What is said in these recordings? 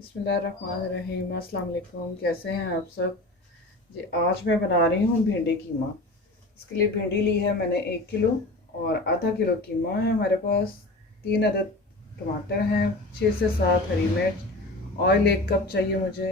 बिस्मिल्लाहिर्रहमानिर्रहीम। अस्सलाम वालेकुम। कैसे हैं आप सब जी। आज मैं बना रही हूँ भिंडी कीमा। इसके लिए भिंडी ली है मैंने 1 किलो और आधा किलो कीमा है हमारे पास। 3 अदद टमाटर हैं, 6 से 7 हरी मिर्च, ऑयल 1 कप चाहिए मुझे,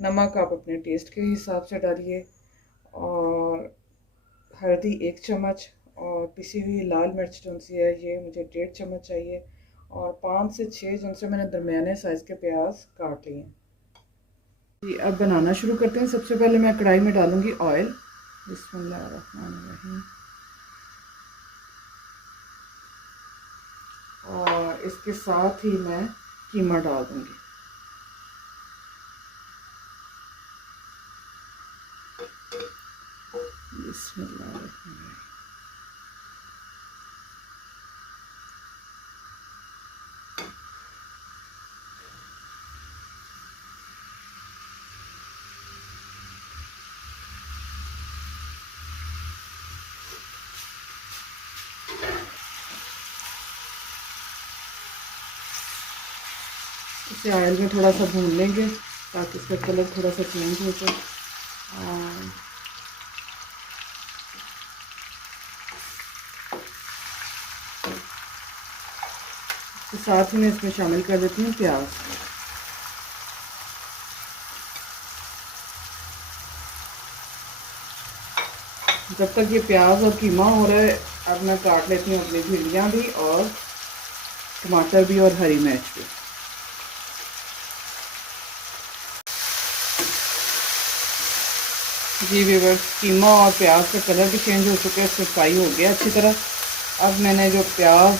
नमक आप अपने टेस्ट के हिसाब से डालिए, और हल्दी 1 चम्मच, और पिसी हुई लाल मिर्च जो सी है ये मुझे 1.5 चम्मच चाहिए, और 5 से 6 जो से मैंने दरमियाने साइज़ के प्याज काट लिए हैं जी। अब बनाना शुरू करते हैं। सबसे पहले मैं कढ़ाई में डालूंगी ऑयल। बिस्मिल्लाहिर्रहमानिर्रहीम। और इसके साथ ही मैं कीमा डाल दूंगी। बिस्मिल्लाहिर्रहमानिर्रहीम। इसे ऑयल में थोड़ा सा भून लेंगे ताकि इसका कलर थोड़ा सा चेंज हो जाए। तो साथ ही मैं इसमें शामिल कर देती हूँ प्याज। जब तक ये प्याज और कीमा हो रहा है, अब मैं काट लेती हूँ अपनी भिंडियाँ भी, और टमाटर भी, और हरी मिर्च भी। जी व्यूअर्स, कीमा और प्याज का कलर भी चेंज हो चुका है, इससे फ्राई हो गया अच्छी तरह। अब मैंने जो प्याज,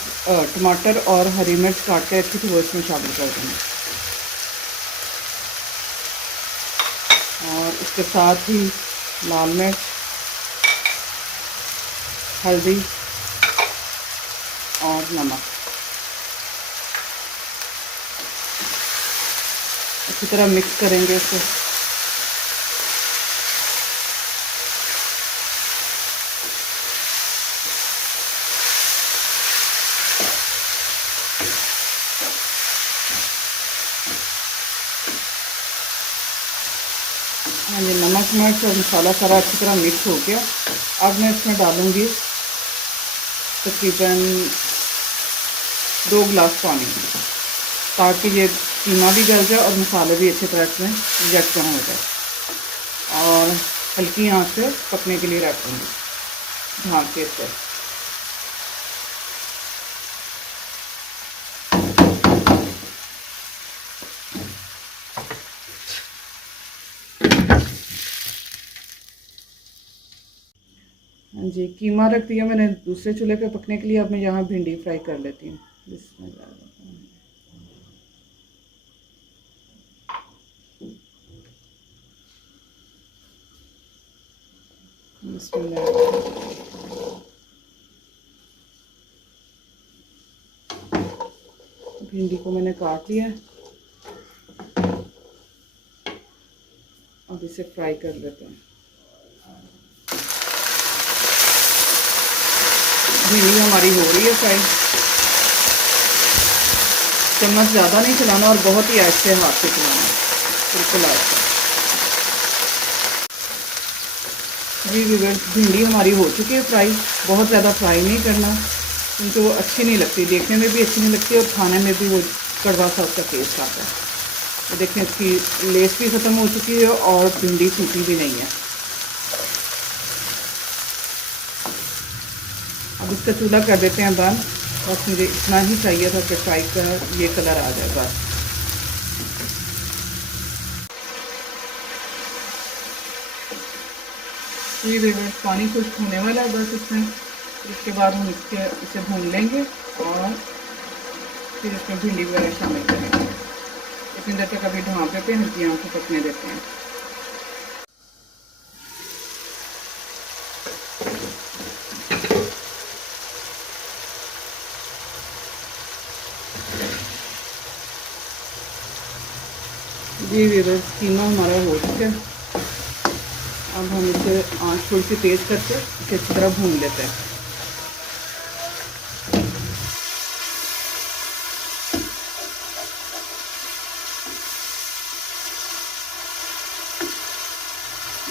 टमाटर और हरी मिर्च काट के रखी थी वो इसमें शामिल कर दूँगी, और इसके साथ ही लाल मिर्च, हल्दी और नमक अच्छी तरह मिक्स करेंगे इसे। हाँ जी, नमक मिर्च और मसाला सारा अच्छी तरह मिक्स हो गया। अब मैं इसमें डालूँगी तकरीबन 2 गिलास पानी, ताकि ये कीमा भी गल जाए और मसाले भी अच्छी तरह इसमें यकजान हो जाए, और हल्की आंच से पकने के लिए रख दूँगी ढाँक के इसे। हाँ जी, कीमा रख दिया मैंने दूसरे चूल्हे पे पकने के लिए। अब मैं यहाँ भिंडी फ्राई कर लेती हूँ। भिंडी को मैंने काट लिया, अब इसे फ्राई कर लेते हैं। भिंडी हमारी हो रही है फ्राई। चम्मच ज़्यादा नहीं चलाना और बहुत ही ऐसे हाथ से चलाना, बिल्कुल ऐसे। जी व्यूअर्स, भिंडी हमारी हो चुकी है फ्राई। बहुत ज़्यादा फ्राई नहीं करना, क्योंकि वो अच्छी नहीं लगती, देखने में भी अच्छी नहीं लगती और खाने में भी वो कड़वा सा उसका टेस्ट आता है। तो देखें, इसकी लेस भी ख़त्म हो चुकी है और भिंडी सूखी भी नहीं है। अब इसका चूल्हा कर देते हैं बंद। बस मुझे इतना ही चाहिए था कि फ्राई का ये कलर आ जाए बस। ये व्यूअर्स, पानी खुश्क होने वाला है बस इसमें। इसके बाद हम इसे भून लेंगे और फिर इसमें भिंडी वगैरह शामिल करेंगे। इतनी देर तक अभी ढाँपे पे हल्की आंच पे पकने देते हैं। जी व्यूअर्स, कीमा हमारा हो चुका है। अब हम इसे आंच थोड़ी सी तेज़ करके इसे अच्छी तरह भून लेते हैं।